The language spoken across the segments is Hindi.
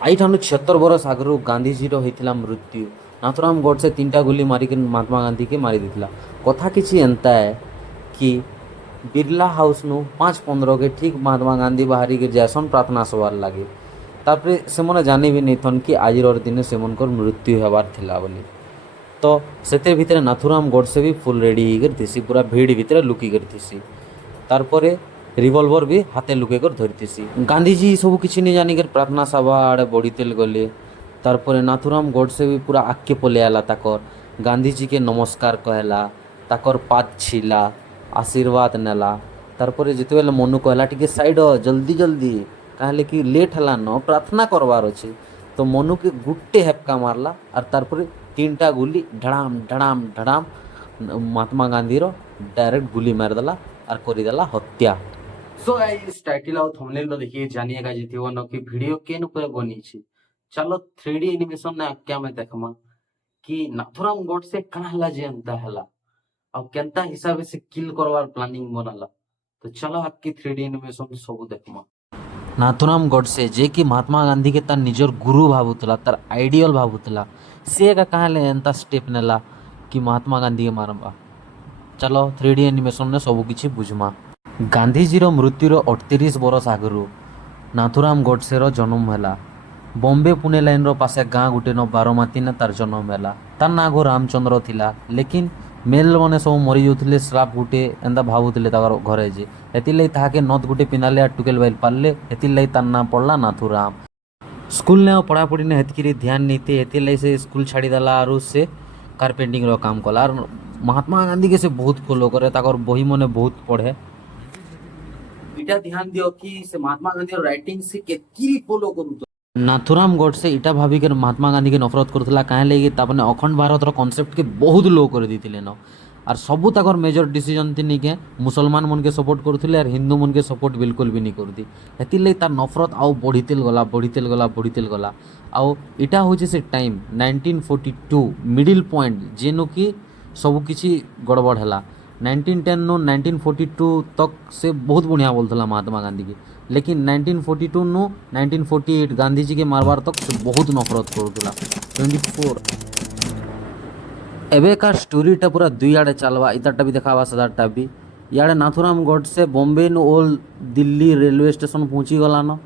आईठानु 76 बरस आगु गांधीजीर होइथिला मृत्यु। नाथुराम गोडसे 3टा गुली मारिक महात्मा गांधी के मारी देथिला। कथा किछि एंता है कि बिरला हाउस नु 5:15 के ठीक महात्मा गांधी बाहरी के जैसन प्रार्थना सभा लगे। तापरे से मने जानि भी नहीं थन कि आजिर दिन से मनकर मृत्यु हेबार थिला बोली। तो सेते भितरे नाथुराम गोडसे भी फुल रेडी होकर थिसी, पूरा भीड़ भितरे लुकी कर थिसी। तारपरे रिवॉल्वर भी हाथे लुके कर धरतीसी। गांधीजी सब किसी नहीं जानिकर प्रार्थना सभा आड़े बढ़ीतेल गले। तारपरे नाथुराम गोडसे भी पूरा आगे पले आला ताकर गांधीजी के नमस्कार कहला, ताकर पाद छिला, आशीर्वाद नेला। तारपरे जिते बेले मनु कहला टिके साइड जल्दी जल्दी कहले कि लेट हला न प्रार्थना करवार अछि। तो मनु के गुट्टे हेपका मारला और तारपरे 3टा गुली ढड़ाम ढड़ाम ढड़ाम महात्मा गांधी रो डायरेक्ट गुली मार देला और करिदेला हत्या। सो गाइस टाइटल और थंबनेल रो देखिए जानिएगा जितियो न कि वीडियो केन ऊपर बनी छी। चलो 3D एनिमेशन ने क्या में देखमा कि नाथुराम गोडसे काहला जे अंता हला और केनता हिसाब से किल करवार प्लानिंग बनाला। तो चलो आपकी 3D एनिमेशन सब देखमा। नाथुराम गोडसे जे कि महात्मा गांधी के तार निजर गुरु भावुतला, तार आइडियल भावुतला, से का काहले एंता स्टेप नेला कि महात्मा गांधी के मारबा। चलो 3D एनिमेशन ने सब किछि बुझमा। गांधीजीर मृत्युर 38 बरस आगु नाथुराम गोडसेर जन्म है। बॉम्बे पुणे लाइन रो पासे गाँ गुटे न बारमाती ने तार जन्म है। तार ना गो रामचंद्र थिला, लेकिन मेल मैंने सब मरी जाते श्राप गुटे एंता भावुले घरे जे एतिर्लागि ताहाके नथ गुटे पिंधाले टुकेल बाइल पारले, एतिर्लागि तार नाम पड़ला नाथुराम। स्कूल ने पढ़ापढ़ी ने हेतकी ध्यान नीते एतिर्लागि से स्कूल छाड़ीदेला और से कारपेंटिंग रो काम कला। और महात्मा गांधी के से बहुत फॉलो करे, ताकर बही मने बहुत पढ़े। इटा ध्यान दियो कि से महात्मा गांधी राइटिंग से केतकी फॉलो करू। नाथुराम गोडसे इटा भाविकर महात्मा गांधी के नफरत करुला काहे लगे तापने अखंड भारत रो कॉन्सेप्ट के बहुत लो कर देथिले न। और सबू ताकर मेजर डिसीजन थी के मुसलमान मन के सपोर्ट करुले और हिंदू मन के सपोर्ट बिल्कुल भी नहीं करती। हेतिर लगे तार नफरत आउ बढ़ीतेल गला बढ़ीतेल गला बढ़ीतेल गला। आउ इटा होचे से टाइम 1942 मिडिल पॉइंट जेनु कि सब किछि गड़बड़ है। 1910 नु 1942 तक से बहुत बढ़िया बोलता महात्मा गांधी की, लेकिन 1942 नु 1948 गांधी जी के मारवार तक से बहुत नफरत करूला। 24 एबे का स्टोरीटा पूरा दुई आड़े चलवा, इतारटा भी देखावा सदारटा भी। इे नाथुराम गोडसे बॉम्बे नु ओल दिल्ली रेलवे स्टेशन पहुँची गलान।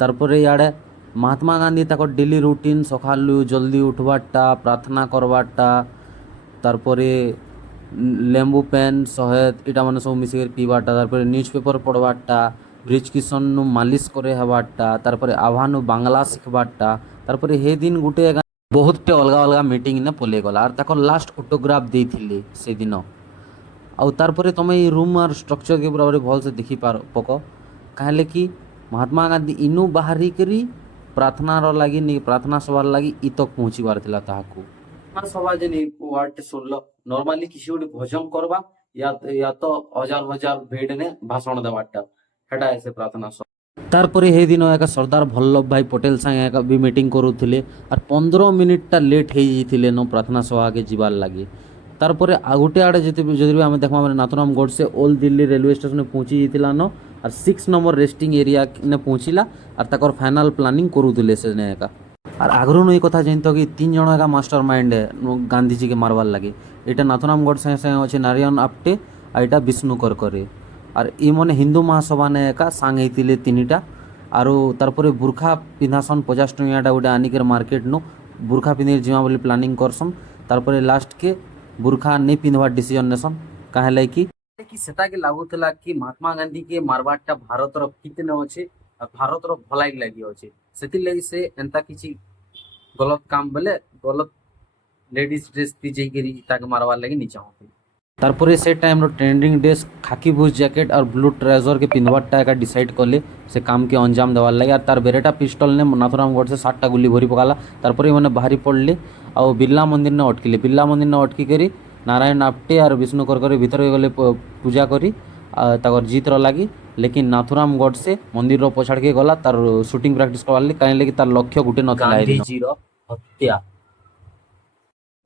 तारपरे इे महात्मा गांधी ताको डेली रूटीन सकालू जल्दी उठवाटा, प्रार्थना करवाटा, तारपरे लेंबू पेन शहद इटा माने सब मिसिकर पीवाटा, तारपरे न्यूज पेपर पढ़वाटा, ब्रिज किशन नु मालिश करे हवाटा, तारपरे आभानु बांग्ला शिखवाटा। तारपरे हे दिन गुटे बहुत टे अलग अलग मीटिंग ने पले गला और ताको लास्ट ऑटोग्राफ देथिले से दिन। आउ तारपरे तमे ई रूम और स्ट्रक्चर के बराबर भल से देखि पार पको काहेले कि महात्मा गांधी इनु बाहरी करी प्रार्थना रो लागी नि प्रार्थना सभा लागी इ तक पहुंची बार थिला ताहाकू। प्रार्थना सभा जे नि वार्ड सुनलो नॉर्मली किसी गोटे भजन करबा या तो हजार हजार भेड़ ने भाषण देवाटा हेटा ऐसे प्रार्थना सभा। तारपरे हे दिन एक सरदार वल्लभ भाई पटेल संगे एक भी मीटिंग करूथिले और 15 मिनिट लेट हो जाइथिले न प्रार्थना सभा के जीवार लागी। तारपरे आगुटे आड़े जदि आम देखा मैंने Nathuram Godse old Delhi railway station पहुँची जाइथिला न और 6 नंबर रेस्टिंग एरिया ने पहुँचला और ताकर फाइनल प्लानिंग करूथिले से ने एका। और आगरू ये कथा जानते कि 3 जन का मास्टर माइंड है गांधी जी के मारवार लगे। यहाँ नाथुराम गोडसे संगे अच्छे नारायण आप्टे और यहाँ विष्णु करकरे और ये मैंने हिंदू महासभा ने एका सांग होते 3टा। और तारपरे बुर्खा पिंधासन 50 टंकियाटा गोटे आनिकर मार्केट नु बुर्खा पिंधि जीवा बोली प्लानिंग करसन। तारपरे लास्ट के बुर्खा नहीं पिंधवार डिसीजन नेसन काहे कि सेटा के लागुला कि महात्मा गांधी के मारवारटा भारत हित ने अच्छे और भारत भलाई लगी अच्छे से से एंता किसी गलत काम बेले गलत लेडीज ड्रेस पीछे मारवार लगे नहीं चाहते। तारपरे से टाइम ट्रेंडिंग ड्रेस खाकी बुश जैकेट और ब्लू ट्रेजर के पिंधवारटा एक डिसाइड कले से काम के अंजाम देवार लगे। और तार बेरेटा पिस्टल ने नाथुराम गोडसे 7टा गुली भरी पकाला। तारपरे मैंने बाहरी पड़ले और बिरला मंदिर ने अटकिले। बिरला मंदिर ने अटकी करी नारायण आप्टे और विष्णु कर भीतर गले पूजा करी ताकर जीत लगी। लेकिन नाथुराम गोडसे मंदिर पछाड़ के गला तार शूटिंग प्रैक्टिस करवाली कहीं लगी तार लक्ष्य गुटे नथिला हत्या।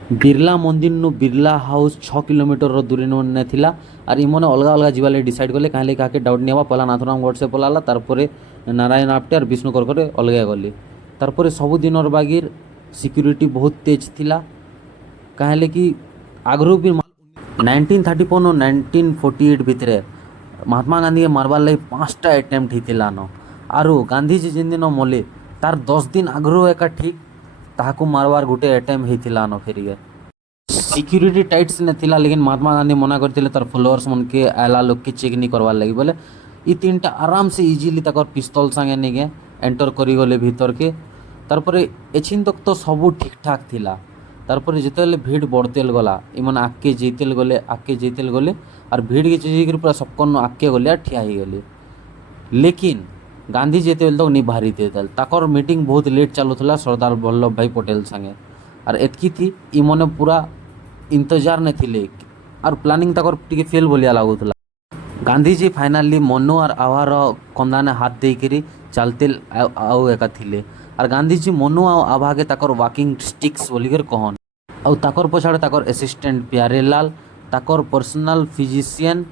बिरला मंदिर नु बिरला हाउस 6 किलोमीटर दूरी ने थिला और इमने अलग अलग जीवाले डिसाइड कले कहीं लगी काके डाउट नहीं पहला नाथुराम गोडसे पलाला तारपरे नारायण आप्टे और विष्णु कर अलग गले। ତାରପରେ ସବୁଦିନର ବାଗିର ସିକ୍ୟୁରିଟି ବହୁତ ତେଜ ଥିଲା କାହେଲେ କି ଆଗରୁ ବି 1934 ଓ 1948 ଭିତରେ ମହାତ୍ମା ଗାନ୍ଧୀକେ ମାରବାର୍ ଲାଗି 5ଟା ଆଟେମ୍ପ୍ଟ ହେଇଥିଲାନ ଆରୁ ଗାନ୍ଧୀଜୀ ଯେନ୍ ଦିନ ମଲେ ତାର 10 ଦିନ ଆଗରୁ ଏକା ଠିକ୍ ତାହାକୁ ମାରବାର୍ ଗୋଟେ ଆଟେମ୍ପ୍ଟ ହେଇଥିଲାନ ଫେରିକେ ସିକ୍ୟୁରିଟି ଟାଇଟ୍ସ ନେ ଥିଲା लेकिन महात्मा गांधी मना करथिले तार फॉलोअर्स मन के आला लोग के चेक नहीं करवार लगी बोले ई तीनटा आराम से इजीली तकर पिस्तौल संगे नहीं गए एंटर करी गले भीतर के तारपरे एछिन तक तो सब ठीक ठाक थिला तारपरे जेतेले भीड़ बढ़तेल गला इमन आके जेतेल गले और भीड़ के चीज पूरा सबकन आके गले और ठिया ही गले लेकिन गांधी जेतेल तक नहीं बाहरी देतल ताकर मीटिंग बहुत लेट चालुला सरदार वल्लभ भाई पटेल संगे और एतकी थी इमने पूरा इंतजार ने थिले और प्लानिंग तक टिके फेल बोलिया लागुला गांधीजी फाइनाली मनु और आवार कंदाने हाथ देकरी चलते आउ एका थिले और गांधीजी मनु आ आभा के ताकर वॉकिंग स्टिक्स बोलिकर कहन आउ ताकर पछाड़े ताकर असिस्टेंट प्यारेलाल ताकर पर्सनल फिजिशियन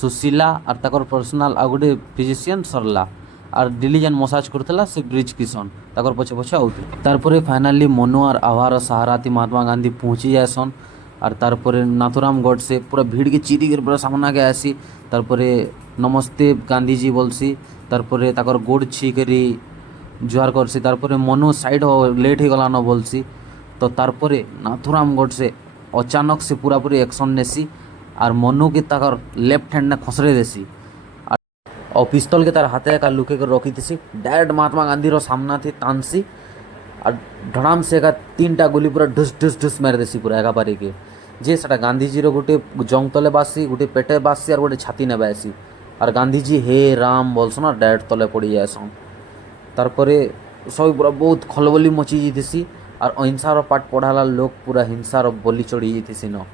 सुशीला और ताकर पर्सनल आ गोटे फिजिशियन सरला और डेली जेन मसाज करथला से ब्रिज किशन ताकर पछे पछे आउथे तारपरे फाइनाली मनु और आभार सहाराती महात्मा गांधी पहुँची जाएसन और तारपरे नाथुराम गडसे पूरा भीड़ के चिरी के पूरा सामना के आसी तारपरे नमस्ते गांधीजी बोलसी तारपरे ताकर गोड़ छी करी जुआर करसी तारपरे मनु साइड लेट हो गला न बोलसी तो तारपरे नाथुराम गडसे अचानक से पूरा पूरी एक्शन नेसी और मनु के ताकर लेफ्ट हैंड ने खसरे देसी और पिस्तौल के तार हाथे का लुके कर रखी थी डायरेक्ट महात्मा गांधी रो सामना थी तानसी और धड़ाम से एका 3टा गोली पूरा ढुस ढुस ढुस मार देसी पूरा एका पारी के जे सेटा गांधीजी रो गोटे जंग तले बासी गोटे पेटे बासी और गोटे छाती ने बासी और गांधीजी हे राम बोलसन और डायरेक्ट तले पड़ी जाएसन तारपरे सब पूरा बहुत खलबली मची जाइथिसी और अहिंसार पाठ पढ़ाला लोग पूरा हिंसार बलि चढ़ी जाइथिसी न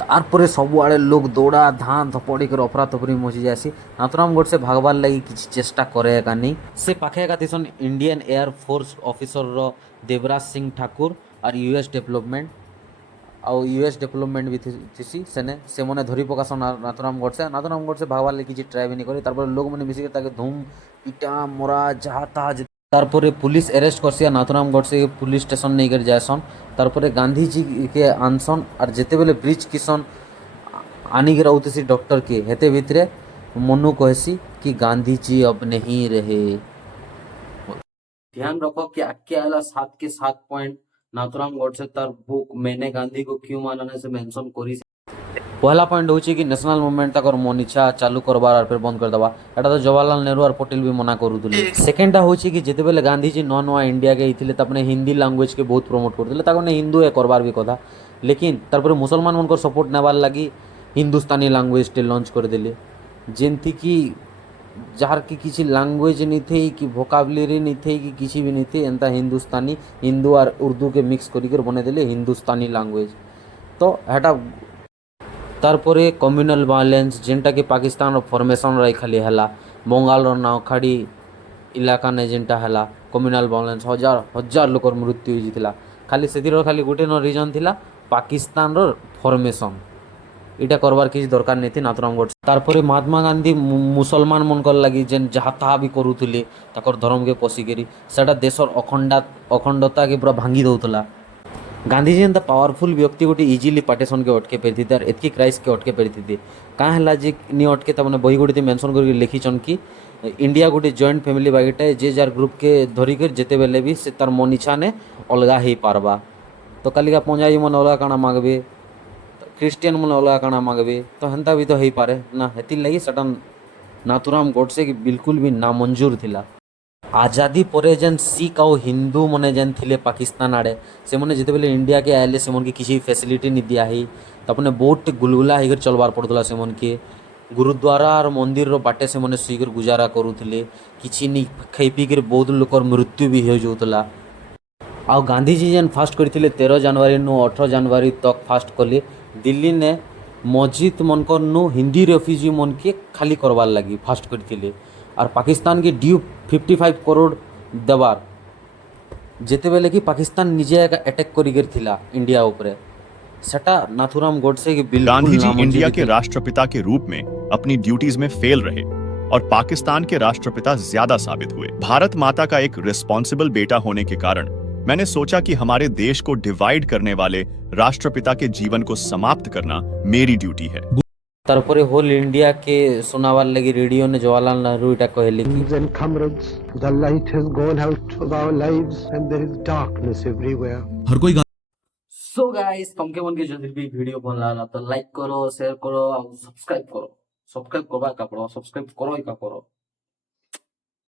तारपरे सबुआड़े लोग दौड़ा धान थपड़ी कर अफरा तफरी मची जासी नाथुराम गडसे भागवार लगी किसी चेष्टा करे का नहीं से पाखे का थिसन इंडियन एयर फोर्स ऑफिसर रो देवराज सिंह ठाकुर और यूएस डेवलपमेंट भी थी सेने से मने धरी पकासन नाथुराम गडसे भागवार लगी किसी ट्राई भी नहीं करे तारपरे लोग मैंने मिसिक ताके धूम पिटा मरा जहाँ तहाँ तारपरे पुलिस अरेस्ट करसी नाथुराम गडसे पुलिस स्टेशन नहीं कर जाएसन तारपरे गांधीजी के आनसन और जेते बेले ब्रिज किशन आनी के रहते डॉक्टर के हेते भितरे मनु कहसी कि गांधी जी अब नहीं रहे ध्यान रखो कि आके आला 7 के 7 पॉइंट नाथुराम गडसे तार बुक मैंने गांधी को क्यों मानने से मेंशन करी पहला पॉइंट होची कि नेशनल मूवमेंट तक मन इच्छा चालू करबार और फिर बंद कर देवा एटा तो जवाहरलाल नेहरू और पटेल भी मना करूले सेकेंडा होची कि जेते बेले गांधीजी नवा नवा इंडिया के इथिले तपने हिंदी लैंग्वेज के बहुत प्रमोट करथिले ताकने हिंदू है करबार भी कथा लेकिन तारपर मुसलमान मनकर सपोर्ट नेबार लगी हिंदुस्तानी लैंग्वेज टे लॉन्च कर देले जेंति कि जार की किसी लैंग्वेज नहीं थे कि वोकाबुलरी नहीं थे कि किसी भी नहीं थे एंता हिंदुस्तानी हिंदू और उर्दू के मिक्स करिकर बने देले हिंदुस्तानी लैंग्वेज तो हेटा तारपरे कम्युनल वायलेंस जेनटा कि पाकिस्तान फॉर्मेशन रही खाली है बंगाल नौखाड़ी इलाका ने जेनटा है कम्युनल वायलेंस हजार हजार लोक मृत्यु होता खाली से खाली गोटे न रिजन थिला पाकिस्तान फॉर्मेशन इटा करवार किसी दरकार नहीं थी नाथुराम गडसे तारपरे महात्मा गांधी मुसलमान मनकर लगी जेन जहाँ तहाँ भी करूले ताकर धर्म के पशिकरी सेटा देशर अखंडता के पूरा भांगी दौला गांधीजी एंता पावरफुल व्यक्ति गोटे इजिली पार्टीशन के अटके पारि और एतकी क्राइस के अटके पारि क्या है जे नहीं अटके तमने बही गोटे मेनसन कर लिखिछन कि इंडिया गोटे जॉइंट फैमिली बागेटा जे जार ग्रुप के धरिकर जेते बेले भी से तार मन इच्छा ने अलगा हो पारबा तो कालिका पंजाबी मन अलगा काना मांगबे क्रिश्चियन मन अलगा काना मांगबे तो हेन्ता भी तो हो पारे ना हेतिर लगी सेटा नाथुराम गडसे कि बिल्कुल भी नामंजूर थिला आजादी परे जेन सिख आउ हिंदू मने जेन थिले पाकिस्तान आड़े से मने जिते बेले इंडिया के आए से मन के किसी फैसिलिटी नहीं दिया ही तपने बहुत गुलगुला होकर चलबार पड़ता से मन के गुरुद्वारा और मंदिर रो बाटे से मने सुईकर गुजारा करूले किसी नहीं खाई पीकर बहुत लोकर मृत्यु भी हो जाऊला आ गांधीजी जेन फास्ट करते 13 जनवरी नु 18 जनवरी तक फास्ट कले दिल्ली ने मस्जिद मनकर नु हिंदी रेफ्यूजी मन के खाली करवार लगी फास्ट करते और पाकिस्तान के ड्यू 55 करोड़ देवार जेते बेले कि पाकिस्तान निजे एक अटैक करिगर थिला इंडिया ऊपर सेटा नाथुराम गडसे के बिल्कुल गांधी जी इंडिया के राष्ट्रपिता के रूप में अपनी ड्यूटीज में फेल रहे और पाकिस्तान के राष्ट्रपिता ज्यादा साबित हुए। भारत माता का एक रिस्पॉन्सिबल बेटा होने के कारण मैंने सोचा कि हमारे देश को डिवाइड करने वाले राष्ट्रपिता के जीवन को समाप्त करना मेरी ड्यूटी है। তারপরে হোল ইন্ডিয়াকে শোনাবার লাগি রেডিওনে জওয়াহরলাল নেহরু এটা কহিলি কি Friends and comrades, the light has gone out of our lives and there is darkness everywhere. हर कोई সো গাইস তোমাকে মনকে যদি ভিডিও ভাল লাগলো তো লাইক করো শেয়ার করো আর সাবস্ক্রাইব করো সাবস্ক্রাইব করবা কা করো সাবস্ক্রাইব করো কা করো